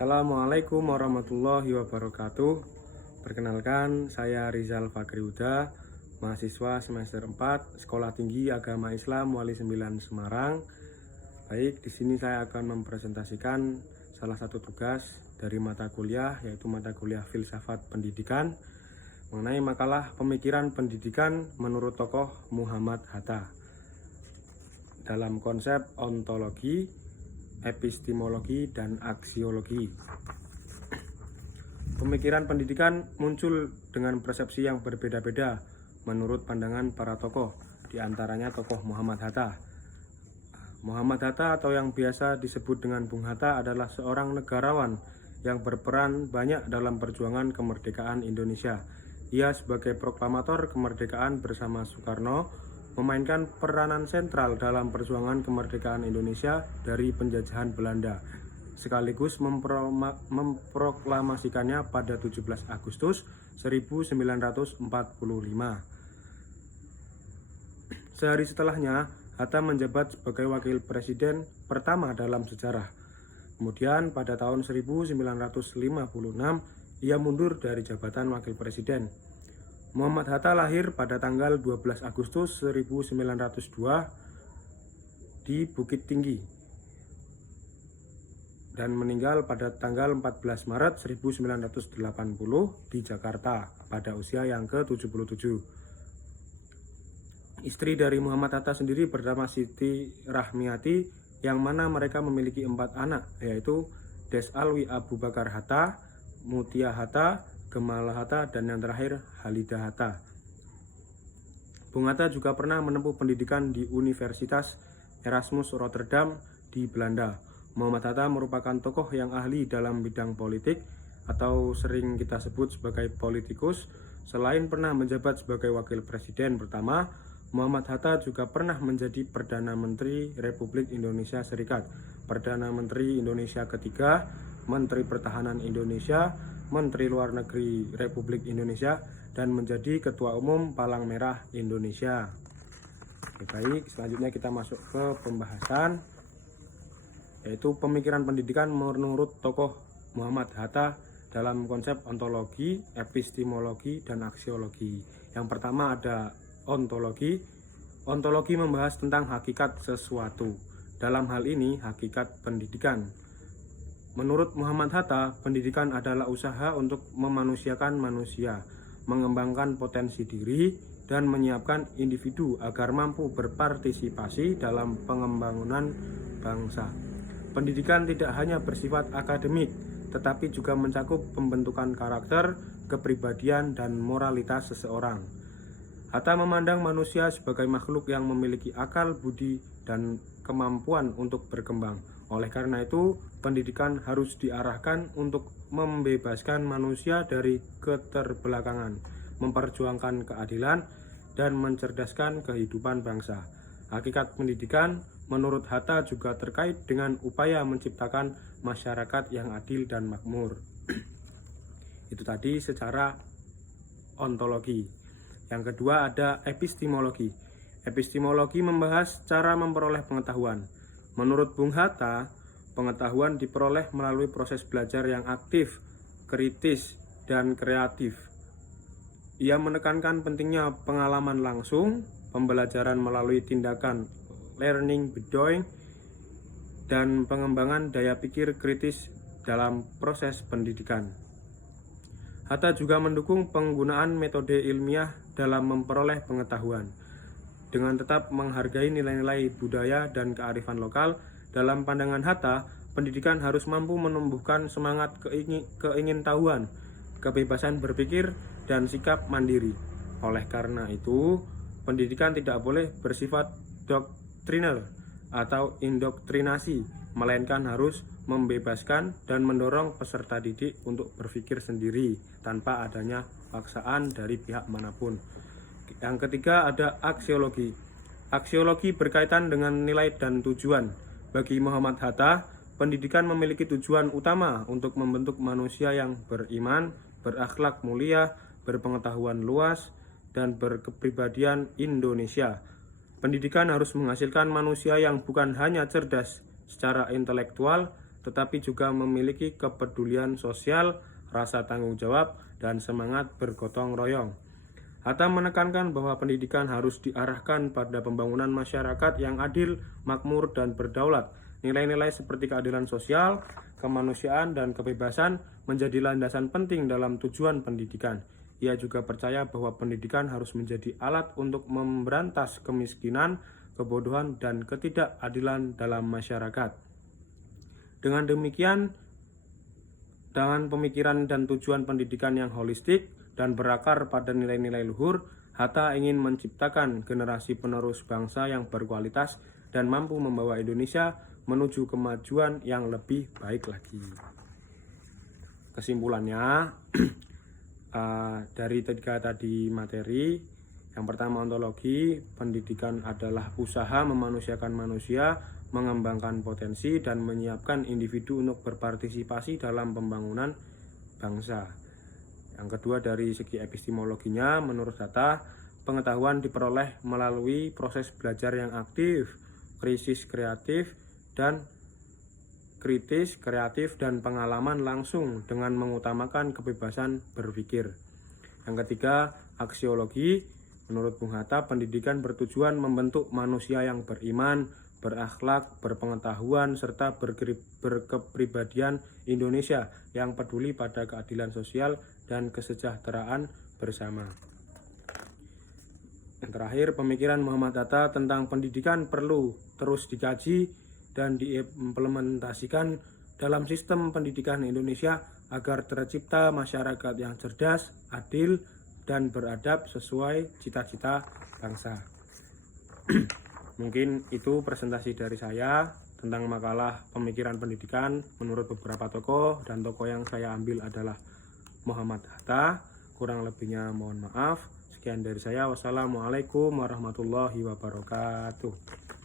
Assalamualaikum warahmatullahi wabarakatuh. Perkenalkan, saya Rizal Fakri Huda, mahasiswa semester 4 Sekolah Tinggi Agama Islam Wali 9 Semarang. Baik, di sini saya akan mempresentasikan salah satu tugas dari mata kuliah, yaitu mata kuliah Filsafat Pendidikan, mengenai makalah pemikiran pendidikan menurut tokoh Muhammad Hatta dalam konsep ontologi, epistemologi, dan aksiologi. Pemikiran pendidikan muncul dengan persepsi yang berbeda-beda menurut pandangan para tokoh, diantaranya tokoh Muhammad Hatta. Muhammad Hatta atau yang biasa disebut dengan Bung Hatta adalah seorang negarawan yang berperan banyak dalam perjuangan kemerdekaan Indonesia. Ia sebagai proklamator kemerdekaan bersama Soekarno memainkan peranan sentral dalam perjuangan kemerdekaan Indonesia dari penjajahan Belanda, sekaligus memproklamasikannya pada 17 Agustus 1945. Sehari setelahnya, Hatta menjabat sebagai wakil presiden pertama dalam sejarah. Kemudian pada tahun 1956, ia mundur dari jabatan wakil presiden. Muhammad Hatta lahir pada tanggal 12 Agustus 1902 di Bukit Tinggi dan meninggal pada tanggal 14 Maret 1980 di Jakarta pada usia yang ke-77. Istri dari Muhammad Hatta sendiri bernama Siti Rahmiati, yang mana mereka memiliki 4 anak, yaitu Des Alwi Abu Bakar Hatta, Mutia Hatta, Gemala Hatta, dan yang terakhir Halida Hatta. Bung Hatta juga pernah menempuh pendidikan di Universitas Erasmus Rotterdam di Belanda. Muhammad Hatta merupakan tokoh yang ahli dalam bidang politik atau sering kita sebut sebagai politikus. Selain pernah menjabat sebagai wakil presiden pertama, Muhammad Hatta juga pernah menjadi Perdana Menteri Republik Indonesia Serikat, Perdana Menteri Indonesia ketiga, Menteri Pertahanan Indonesia, Menteri Luar Negeri Republik Indonesia, dan menjadi Ketua Umum Palang Merah Indonesia. Oke, baik, selanjutnya kita masuk ke pembahasan, yaitu pemikiran pendidikan menurut tokoh Muhammad Hatta dalam konsep ontologi, epistemologi, dan aksiologi. Yang pertama ada ontologi. Ontologi membahas tentang hakikat sesuatu. Dalam hal ini, hakikat pendidikan. Menurut Muhammad Hatta, pendidikan adalah usaha untuk memanusiakan manusia, mengembangkan potensi diri, dan menyiapkan individu agar mampu berpartisipasi dalam pengembangan bangsa. Pendidikan tidak hanya bersifat akademik, tetapi juga mencakup pembentukan karakter, kepribadian, dan moralitas seseorang. Hatta memandang manusia sebagai makhluk yang memiliki akal, budi, dan kemampuan untuk berkembang. Oleh karena itu, pendidikan harus diarahkan untuk membebaskan manusia dari keterbelakangan, memperjuangkan keadilan, dan mencerdaskan kehidupan bangsa. Hakikat pendidikan menurut Hatta juga terkait dengan upaya menciptakan masyarakat yang adil dan makmur. Itu tadi secara ontologi. Yang kedua ada epistemologi. Epistemologi membahas cara memperoleh pengetahuan. Menurut Bung Hatta, pengetahuan diperoleh melalui proses belajar yang aktif, kritis, dan kreatif. Ia menekankan pentingnya pengalaman langsung, pembelajaran melalui tindakan learning by doing, dan pengembangan daya pikir kritis dalam proses pendidikan. Hatta juga mendukung penggunaan metode ilmiah dalam memperoleh pengetahuan. Dengan tetap menghargai nilai-nilai budaya dan kearifan lokal, dalam pandangan Hatta, pendidikan harus mampu menumbuhkan semangat keingintahuan, kebebasan berpikir, dan sikap mandiri. Oleh karena itu, pendidikan tidak boleh bersifat doktriner atau indoktrinasi, melainkan harus membebaskan dan mendorong peserta didik untuk berpikir sendiri tanpa adanya paksaan dari pihak manapun. Yang ketiga ada aksiologi. Aksiologi berkaitan dengan nilai dan tujuan. Bagi Muhammad Hatta, pendidikan memiliki tujuan utama untuk membentuk manusia yang beriman, berakhlak mulia, berpengetahuan luas, dan berkepribadian Indonesia. Pendidikan harus menghasilkan manusia yang bukan hanya cerdas secara intelektual, tetapi juga memiliki kepedulian sosial, rasa tanggung jawab, dan semangat bergotong royong. Hatta menekankan bahwa pendidikan harus diarahkan pada pembangunan masyarakat yang adil, makmur, dan berdaulat. Nilai-nilai seperti keadilan sosial, kemanusiaan, dan kebebasan menjadi landasan penting dalam tujuan pendidikan. Ia juga percaya bahwa pendidikan harus menjadi alat untuk memberantas kemiskinan, kebodohan, dan ketidakadilan dalam masyarakat. Dengan demikian, dengan pemikiran dan tujuan pendidikan yang holistik dan berakar pada nilai-nilai luhur, Hatta ingin menciptakan generasi penerus bangsa yang berkualitas dan mampu membawa Indonesia menuju kemajuan yang lebih baik lagi. Kesimpulannya, dari tiga tadi materi, yang pertama ontologi, pendidikan adalah usaha memanusiakan manusia, mengembangkan potensi, dan menyiapkan individu untuk berpartisipasi dalam pembangunan bangsa. Yang kedua, dari segi epistemologinya, menurut Hatta, pengetahuan diperoleh melalui proses belajar yang aktif, kritis kreatif, dan pengalaman langsung dengan mengutamakan kebebasan berpikir. Yang ketiga, aksiologi. Menurut Bung Hatta, pendidikan bertujuan membentuk manusia yang beriman, berakhlak, berpengetahuan, serta berkepribadian Indonesia yang peduli pada keadilan sosial dan kesejahteraan bersama. Yang terakhir, pemikiran Muhammad Hatta tentang pendidikan perlu terus dikaji dan diimplementasikan dalam sistem pendidikan Indonesia agar tercipta masyarakat yang cerdas, adil, dan beradab sesuai cita-cita bangsa. Mungkin itu presentasi dari saya tentang makalah pemikiran pendidikan menurut beberapa tokoh, dan tokoh yang saya ambil adalah Muhammad Hatta. Kurang lebihnya mohon maaf. Sekian dari saya. Wassalamualaikum warahmatullahi wabarakatuh.